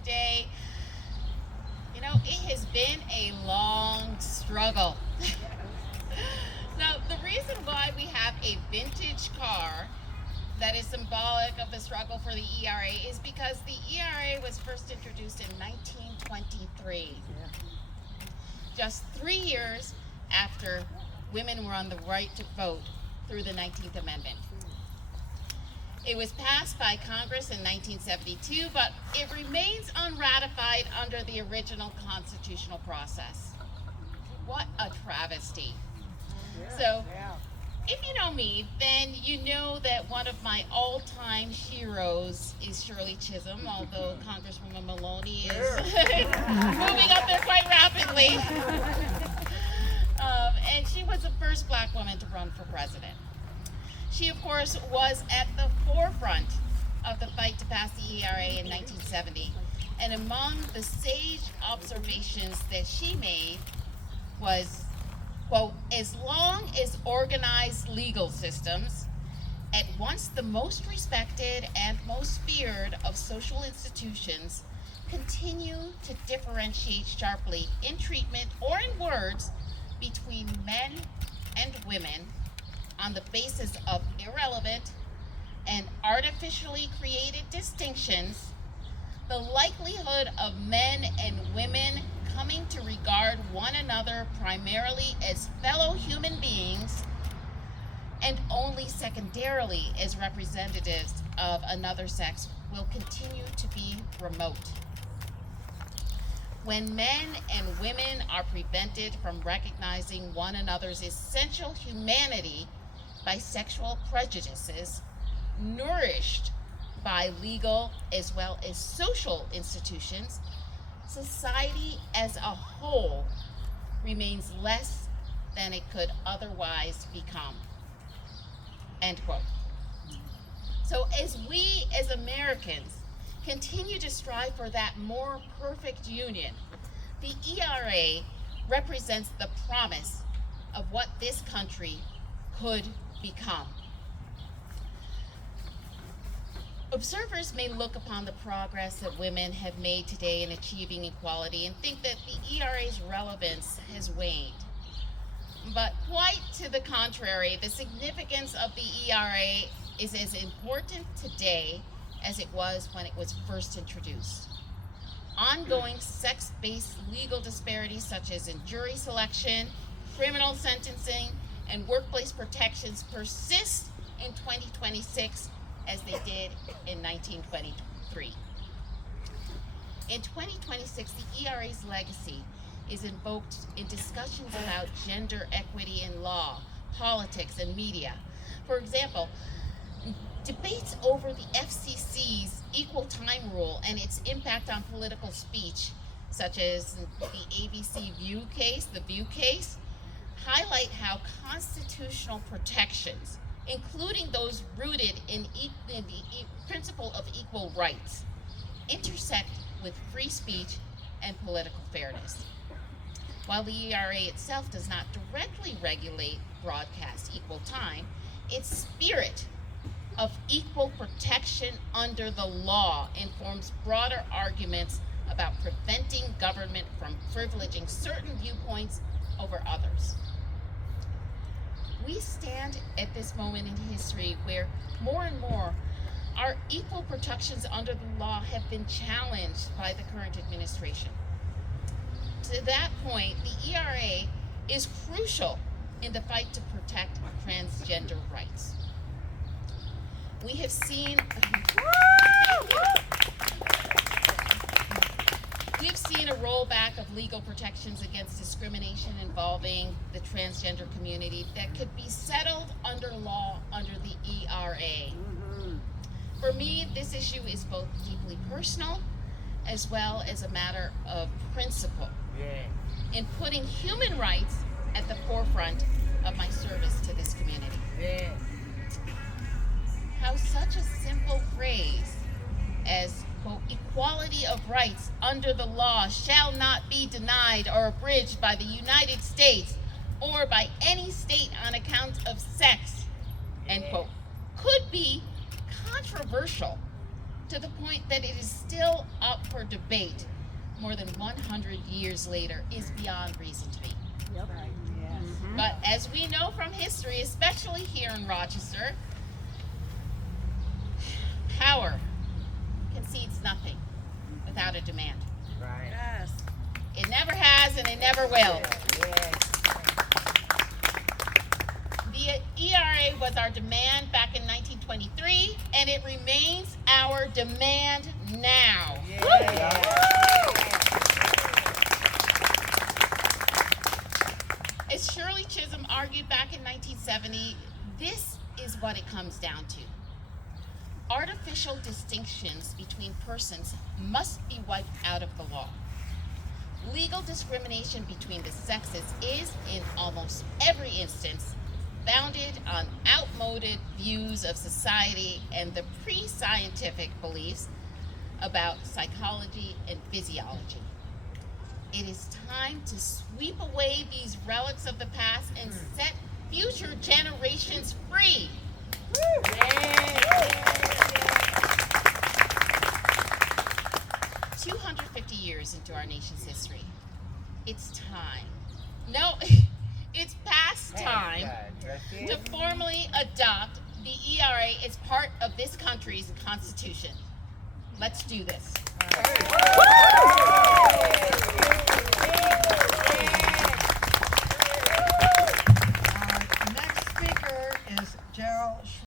today. You know, it has been a long struggle. Now, the reason why we have a vintage car that is symbolic of the struggle for the ERA is because the ERA was first introduced in 1923, just 3 years after women were on the right to vote through the 19th Amendment. It was passed by Congress in 1972, but it remains unratified under the original constitutional process. What a travesty. So, if you know me, then you know that one of my all-time heroes is Shirley Chisholm, although Congresswoman Maloney is moving up there quite rapidly. And she was the first black woman to run for president. She, of course, was at the forefront of the fight to pass the ERA in 1970. And among the sage observations that she made was, quote, as long as organized legal systems, at once the most respected and most feared of social institutions, continue to differentiate sharply in treatment or in words between men and women on the basis of irrelevant and artificially created distinctions, the likelihood of men and women coming to regard one another primarily as fellow human beings and only secondarily as representatives of another sex will continue to be remote. When men and women are prevented from recognizing one another's essential humanity by sexual prejudices, nourished by legal as well as social institutions, society as a whole remains less than it could otherwise become. End quote. So as we as Americans continue to strive for that more perfect union, the ERA represents the promise of what this country could become. Observers may look upon the progress that women have made today in achieving equality and think that the ERA's relevance has waned. But quite to the contrary, the significance of the ERA is as important today as it was when it was first introduced. Ongoing sex-based legal disparities such as in jury selection, criminal sentencing, and workplace protections persist in 2026 as they did in 1923. In 2026, the ERA's legacy is invoked in discussions about gender equity in law, politics, and media. For example, debates over the FCC's equal time rule and its impact on political speech, such as the ABC View case, the View case, highlight how constitutional protections, including those rooted in the principle of equal rights, intersect with free speech and political fairness. While the ERA itself does not directly regulate broadcast equal time, its spirit of equal protection under the law informs broader arguments about preventing government from privileging certain viewpoints over others. We stand at this moment in history where more and more our equal protections under the law have been challenged by the current administration. To that point, the ERA is crucial in the fight to protect transgender rights. We have seen a rollback of legal protections against discrimination involving the transgender community that could be settled under law under the ERA. For me, this issue is both deeply personal as well as a matter of principle in putting human rights at the forefront of my service to this community. How such a simple phrase as, quote, equality of rights under the law shall not be denied or abridged by the United States or by any state on account of sex, end quote, could be controversial to the point that it is still up for debate more than 100 years later is beyond reason to be. Yep. Right. Yes. But as we know from history, especially here in Rochester, power concedes nothing without a demand. Right. Yes. It never has and it never will. Yes. The ERA was our demand back in 1923, and it remains our demand now. As Shirley Chisholm argued back in 1970, this is what it comes down to. Artificial distinctions between persons must be wiped out of the law. Legal discrimination between the sexes is, in almost every instance, founded on outmoded views of society and the pre-scientific beliefs about psychology and physiology. It is time to sweep away these relics of the past and set future generations free. 250 years into our nation's history, it's time. No, it's past time to formally adopt the ERA as part of this country's constitution. Let's do this.